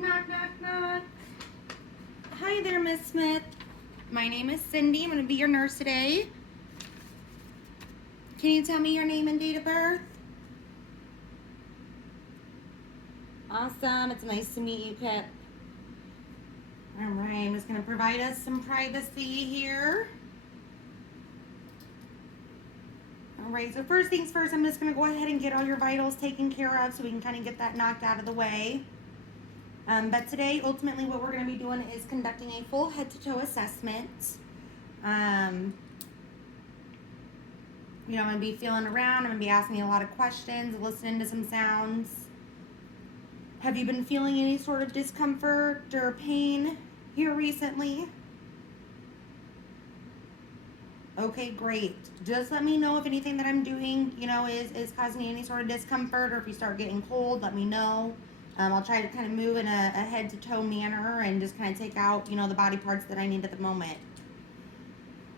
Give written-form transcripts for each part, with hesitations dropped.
Knock, knock, knock. Hi there, Miss Smith. My name is Cindy. I'm going to be your nurse today. Can you tell me your name and date of birth? Awesome. It's nice to meet you, Kip. All right. I'm just going to provide us some privacy here. All right. So first things first, I'm just going to go ahead and get all your vitals taken care of so we can kind of get that knocked out of the way. But today, ultimately, what we're going to be doing is conducting a full head-to-toe assessment. I'm going to be feeling around. I'm going to be asking you a lot of questions, listening to some sounds. Have you been feeling any sort of discomfort or pain here recently? Okay, great. Just let me know if anything that I'm doing, is causing you any sort of discomfort, or if you start getting cold, let me know. I'll try to kind of move in a head-to-toe manner and just kind of take out, the body parts that I need at the moment.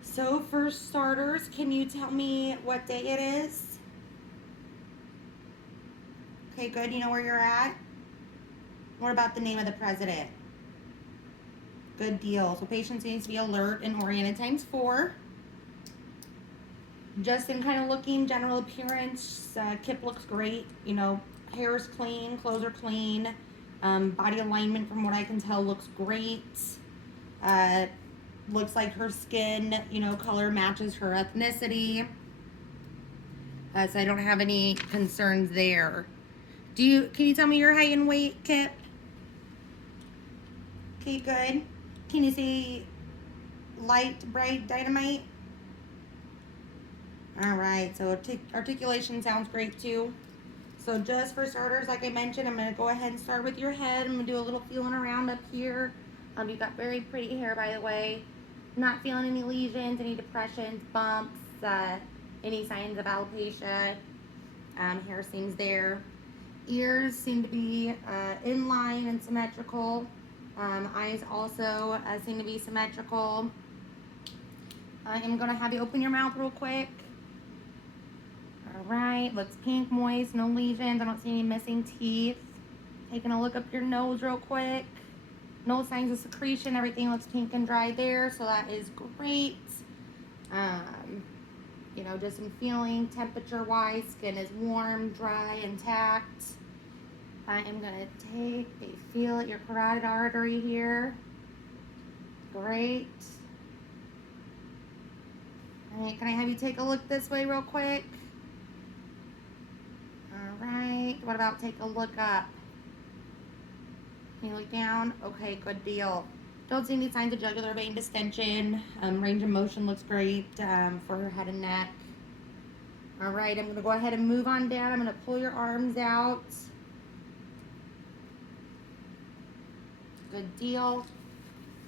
So for starters, can you tell me what day it is? Okay, good. You know where you're at? What about the name of the president? Good deal. So patients needs to be alert and oriented times 4. Just in kind of looking, general appearance, Kip looks great. Hair is clean, clothes are clean. Body alignment, from what I can tell, looks great. Looks like her skin, color matches her ethnicity. So I don't have any concerns there. Can you tell me your height and weight, Kip? Okay, good. Can you see light, bright dynamite? All right, so articulation sounds great too. So just for starters, like I mentioned, I'm going to go ahead and start with your head. I'm going to do a little feeling around up here. You've got very pretty hair, by the way. Not feeling any lesions, any depressions, bumps, any signs of alopecia. Hair seems there. Ears seem to be in line and symmetrical. Eyes also seem to be symmetrical. I'm going to have you open your mouth real quick. All right, looks pink, moist, no lesions. I don't see any missing teeth. Taking a look up your nose real quick. No signs of secretion. Everything looks pink and dry there, so that is great. Just some feeling temperature-wise. Skin is warm, dry, intact. I am going to take a feel at your carotid artery here. Great. All right, can I have you take a look this way real quick? All right, what about take a look up? Can you look down? Okay, good deal. Don't see any signs of jugular vein distension. Range of motion looks great for her head and neck. All right, I'm going to go ahead and move on down. I'm going to pull your arms out. Good deal.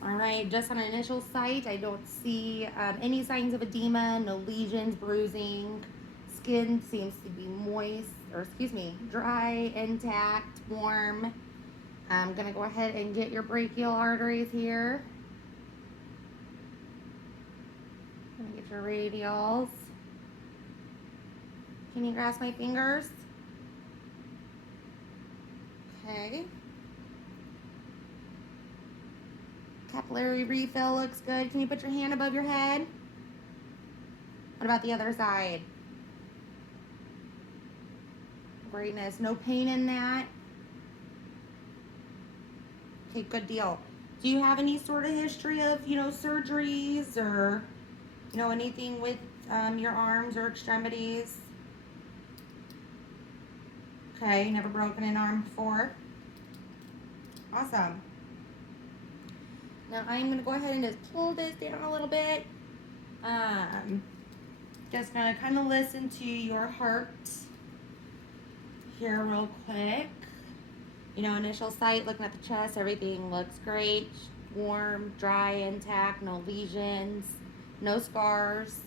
All right, just on initial sight, I don't see any signs of edema, no lesions, bruising. Skin seems to be dry, intact, warm. I'm going to go ahead and get your brachial arteries here. I'm going to get your radials. Can you grasp my fingers? Okay. Capillary refill looks good. Can you put your hand above your head? What about the other side? Greatness. No pain in that? Okay, good deal. Do you have any sort of history of, surgeries or, anything with your arms or extremities? Okay, never broken an arm before. Awesome. Now I'm going to go ahead and just pull this down a little bit. Just going to kind of listen to your heart here real quick. Initial sight, looking at the chest, everything looks great. Warm, dry, intact, no lesions, no scars.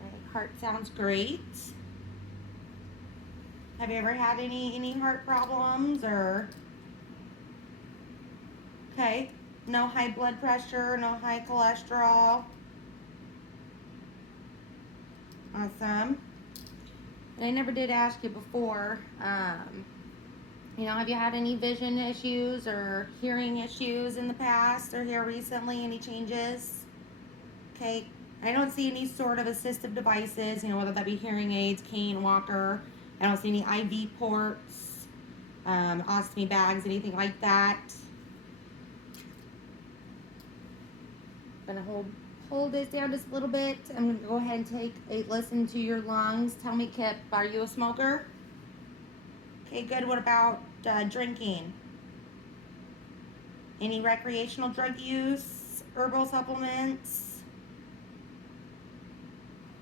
All right, heart sounds great. Have you ever had any heart problems or? Okay. No high blood pressure, no high cholesterol. Awesome. And I never did ask you before, you know, have you had any vision issues or hearing issues in the past or here recently? Any changes? Okay. I don't see any sort of assistive devices, you know, whether that be hearing aids, cane, walker. I don't see any IV ports, ostomy bags, anything like that. I'm gonna hold this down just a little bit. I'm gonna go ahead and take a listen to your lungs. Tell me, Kip, are you a smoker? Okay, good. What about drinking? Any recreational drug use? Herbal supplements?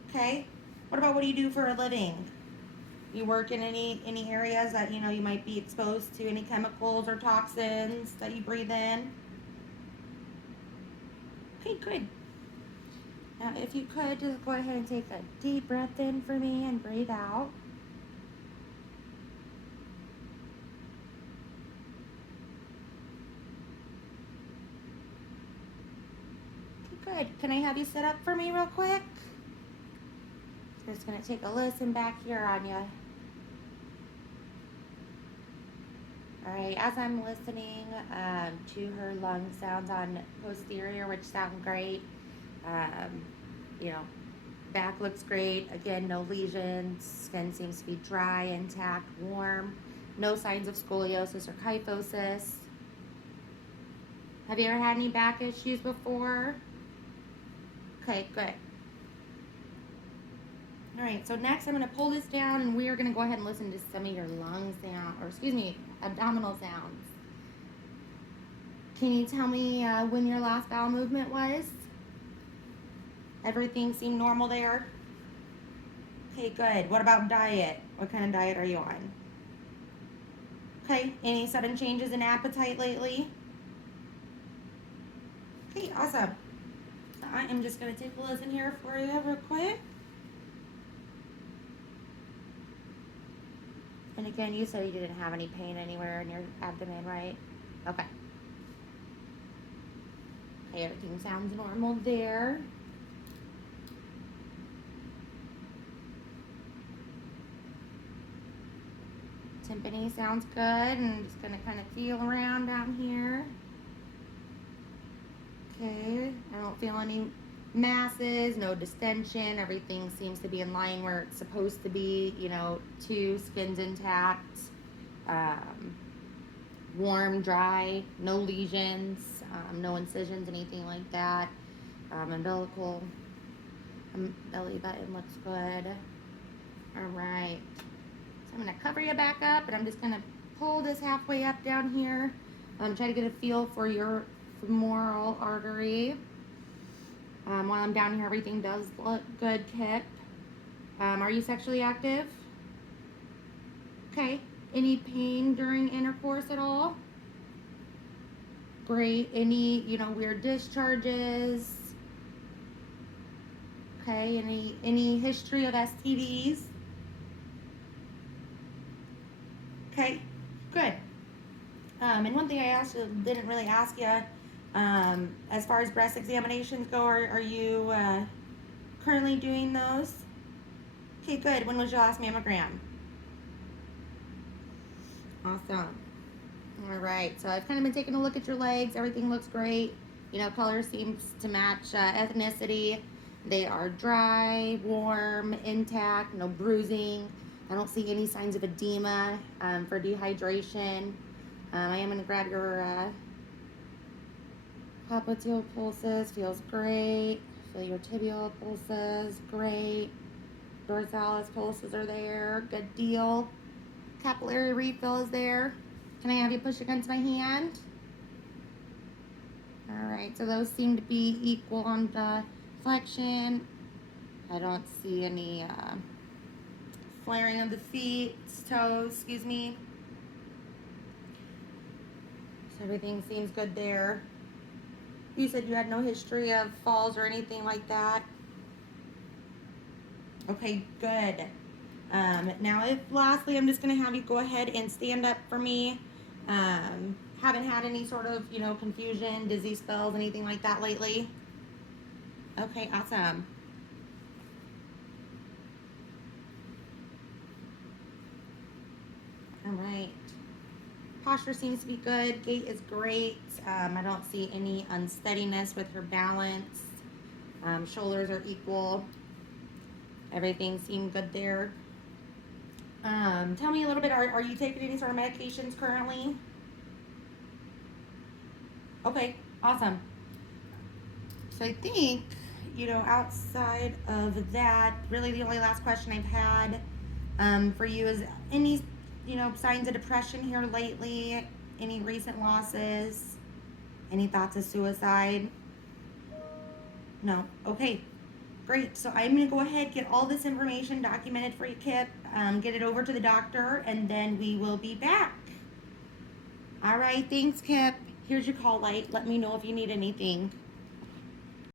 Okay. What do you do for a living? You work in any areas that you know you might be exposed to any chemicals or toxins that you breathe in? Okay, good. Now, if you could just go ahead and take a deep breath in for me and breathe out. Okay, good. Can I have you sit up for me real quick? Just gonna take a listen back here on you. All right, as I'm listening to her lung sounds on posterior, which sound great. You know, back looks great. Again, no lesions. Skin seems to be dry, intact, warm. No signs of scoliosis or kyphosis. Have you ever had any back issues before? Okay, good. All right, so next I'm going to pull this down and we are going to go ahead and listen to some of your lung sound, or excuse me, abdominal sounds. Can you tell me when your last bowel movement was? Everything seemed normal there? Okay, good. What about diet? What kind of diet are you on? Okay, any sudden changes in appetite lately? Okay, awesome. So I am just going to take a listen here for you real quick. And again, you said you didn't have any pain anywhere in your abdomen, right? Okay. Okay, everything sounds normal there. Tympani sounds good. And I'm just going to kind of feel around down here. Okay, I don't feel any masses, no distension. Everything seems to be in line where it's supposed to be. You know, skin's intact, warm, dry, no lesions, no incisions, anything like that. Umbilical, belly button looks good. All right, so I'm gonna cover you back up, and I'm just gonna pull this halfway up down here. Try to get a feel for your femoral artery. While I'm down here, everything does look good, Kip. Are you sexually active? Okay. Any pain during intercourse at all? Great. Any, you know, weird discharges? Okay. Any history of STDs? Okay. Good. And one thing I didn't really ask you, as far as breast examinations go, are you currently doing those? Okay, good. When was your last mammogram? Awesome. All right, so I've kind of been taking a look at your legs. Everything looks great. You know, color seems to match ethnicity. They are dry, warm, intact, no bruising. I don't see any signs of edema for dehydration. I am going to grab your popliteal pulses. Feels great. Feel your tibial pulses. Great. Dorsalis pulses are there. Good deal. Capillary refill is there. Can I have you push against my hand? All right, so those seem to be equal on the flexion. I don't see any flaring of the feet, toes, excuse me. So everything seems good there. You said you had no history of falls or anything like that? Okay, good. Now, lastly, I'm just going to have you go ahead and stand up for me. Haven't had any sort of, you know, confusion, dizzy spells, anything like that lately? Okay, awesome. All right. Posture seems to be good. Gait is great. I don't see any unsteadiness with her balance. Shoulders are equal. Everything seemed good there. Tell me a little bit, are you taking any sort of medications currently? Okay, awesome. So I think, you know, outside of that, really the only last question I've had for you is any, you know, signs of depression here lately? Any recent losses? Any thoughts of suicide? No. Okay. Great. So I'm going to go ahead, get all this information documented for you, Kip, get it over to the doctor, and then we will be back. All right. Thanks, Kip. Here's your call light. Let me know if you need anything.